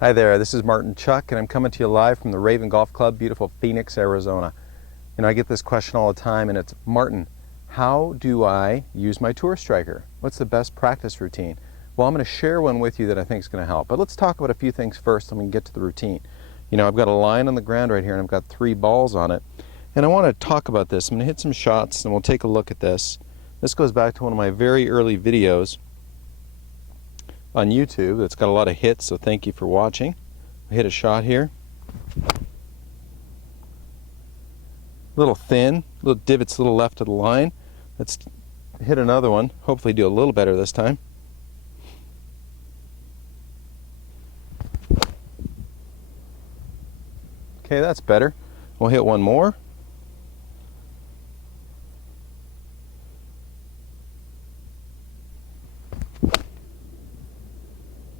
Hi there, this is Martin Chuck, and I'm coming to you live from the Raven Golf Club, beautiful Phoenix, Arizona. You know, I get this question all the time, and it's, Martin, how do I use my Tour Striker? What's the best practice routine? Well, I'm going to share one with you that I think is going to help. But let's talk about a few things first, and we can get to the routine. You know, I've got a line on the ground right here, and I've got 3 balls on it. And I want to talk about this. I'm going to hit some shots, and we'll take a look at this. This goes back to one of my very early videos on YouTube that's got a lot of hits, so thank you for watching. I hit a shot here. A little thin, little divots a little left of the line. Let's hit another one, hopefully do a little better this time. Okay, that's better. We'll hit one more.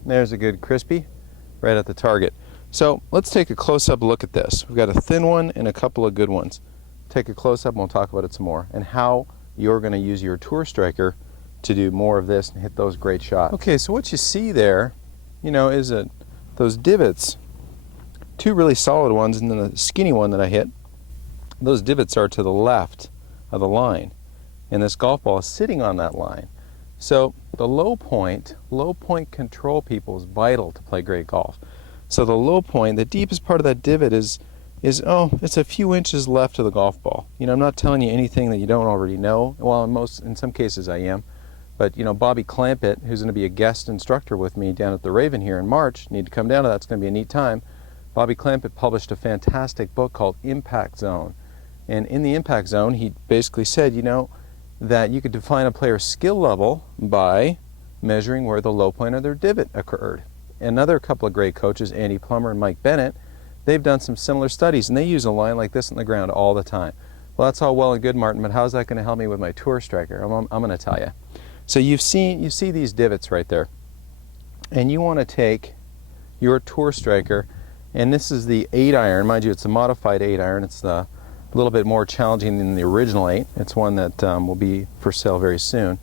There's a good crispy right at the target. So let's take a close-up look at this. We've got a thin one and a couple of good ones. Take a close-up and we'll talk about it some more, and how you're going to use your Tour Striker to do more of this and hit those great shots. Okay, so what you see there, you know, is those divots, 2 really solid ones and then a skinny one that I hit. Those divots are to the left of the line, and this golf ball is sitting on that line. So the low point control, people, is vital to play great golf. So the low point, the deepest part of that divot is it's a few inches left of the golf ball. You know, I'm not telling you anything that you don't already know. Well, in some cases I am. But you know, Bobby Clampett, who's going to be a guest instructor with me down at the Raven here in March, need to come down to that. It's going to be a neat time. Bobby Clampett published a fantastic book called Impact Zone. And in the Impact Zone, he basically said, you know, that you could define a player's skill level by measuring where the low point of their divot occurred. Another couple of great coaches, Andy Plummer and Mike Bennett, they've done some similar studies, and they use a line like this on the ground all the time. Well, that's all well and good, Martin, but how's that going to help me with my Tour Striker? I'm going to tell you. So you see these divots right there, and you want to take your Tour Striker, and this is the 8-iron. Mind you, it's a modified 8-iron. It's a little bit more challenging than the original 8. It's one that will be for sale very soon.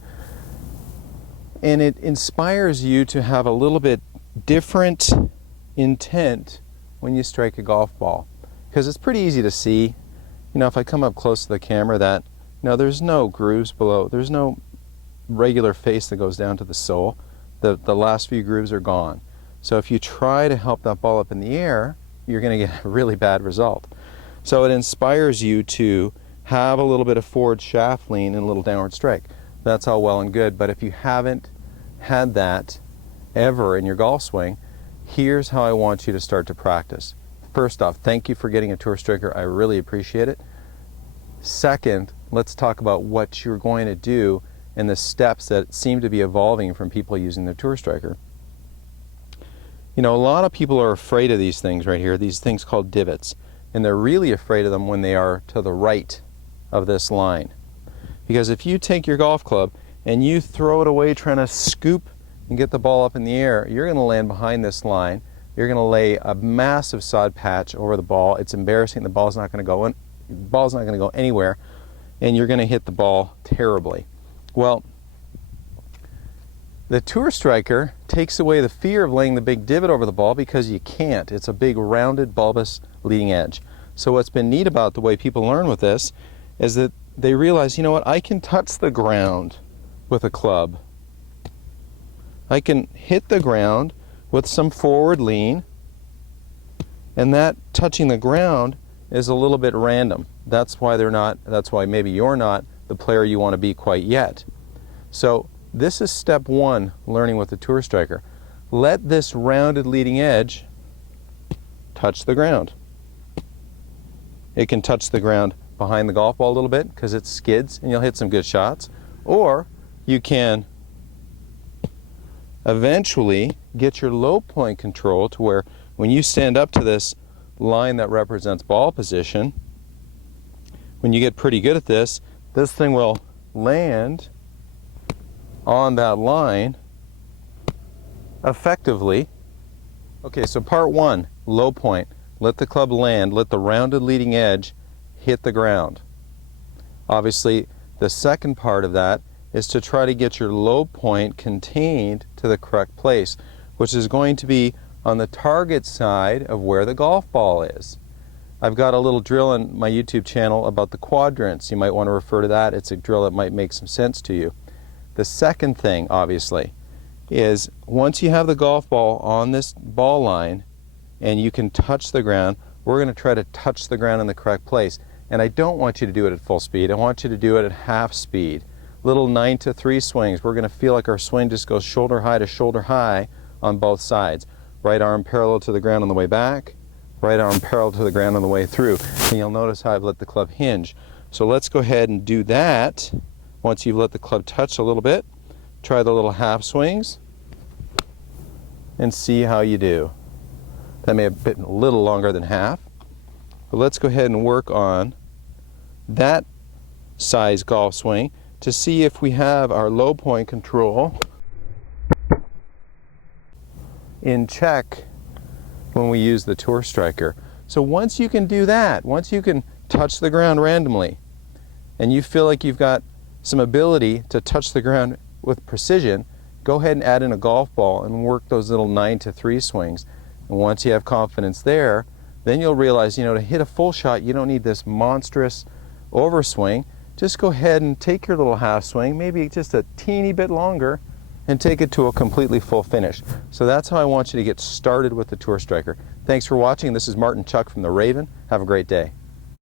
And it inspires you to have a little bit different intent when you strike a golf ball. Because it's pretty easy to see, you know, if I come up close to the camera, that, you know, there's no grooves below. There's no regular face that goes down to the sole. The last few grooves are gone. So if you try to help that ball up in the air, you're going to get a really bad result. So it inspires you to have a little bit of forward shaft lean and a little downward strike. That's all well and good, but if you haven't had that ever in your golf swing, here's how I want you to start to practice. First off, thank you for getting a Tour Striker. I really appreciate it. Second, let's talk about what you're going to do and the steps that seem to be evolving from people using their Tour Striker. You know, a lot of people are afraid of these things right here, these things called divots. And they're really afraid of them when they are to the right of this line. Because if you take your golf club and you throw it away trying to scoop and get the ball up in the air, you're going to land behind this line. You're going to lay a massive sod patch over the ball. It's embarrassing. The ball's not going to go in. The ball's not going to go anywhere, and you're going to hit the ball terribly. Well, the Tour Striker takes away the fear of laying the big divot over the ball, because you can't. It's a big rounded bulbous leading edge. So what's been neat about the way people learn with this is that they realize, you know what, I can touch the ground with a club. I can hit the ground with some forward lean, and that touching the ground is a little bit random. That's why maybe you're not the player you want to be quite yet. So this is step 1, learning with the Tour Striker. Let this rounded leading edge touch the ground. It can touch the ground behind the golf ball a little bit because it skids and you'll hit some good shots. Or you can eventually get your low point control to where when you stand up to this line that represents ball position, when you get pretty good at this, this thing will land on that line effectively. Okay, so part 1, low point. Let the club land, let the rounded leading edge hit the ground. Obviously, the second part of that is to try to get your low point contained to the correct place, which is going to be on the target side of where the golf ball is. I've got a little drill on my YouTube channel about the quadrants. You might want to refer to that. It's a drill that might make some sense to you. The second thing, obviously, is once you have the golf ball on this ball line and you can touch the ground, we're going to try to touch the ground in the correct place. And I don't want you to do it at full speed. I want you to do it at half speed. Little 9-3 swings. We're going to feel like our swing just goes shoulder high to shoulder high on both sides. Right arm parallel to the ground on the way back, right arm parallel to the ground on the way through. And you'll notice how I've let the club hinge. So let's go ahead and do that. Once you've let the club touch a little bit, try the little half swings and see how you do. That may have been a little longer than half, but let's go ahead and work on that size golf swing to see if we have our low point control in check when we use the Tour Striker. So once you can do that, once you can touch the ground randomly, and you feel like you've got some ability to touch the ground with precision, go ahead and add in a golf ball and work those little 9-3 swings. And once you have confidence there, then you'll realize, to hit a full shot, you don't need this monstrous overswing. Just go ahead and take your little half swing, maybe just a teeny bit longer, and take it to a completely full finish. So that's how I want you to get started with the Tour Striker. Thanks for watching. This is Martin Chuck from The Raven. Have a great day.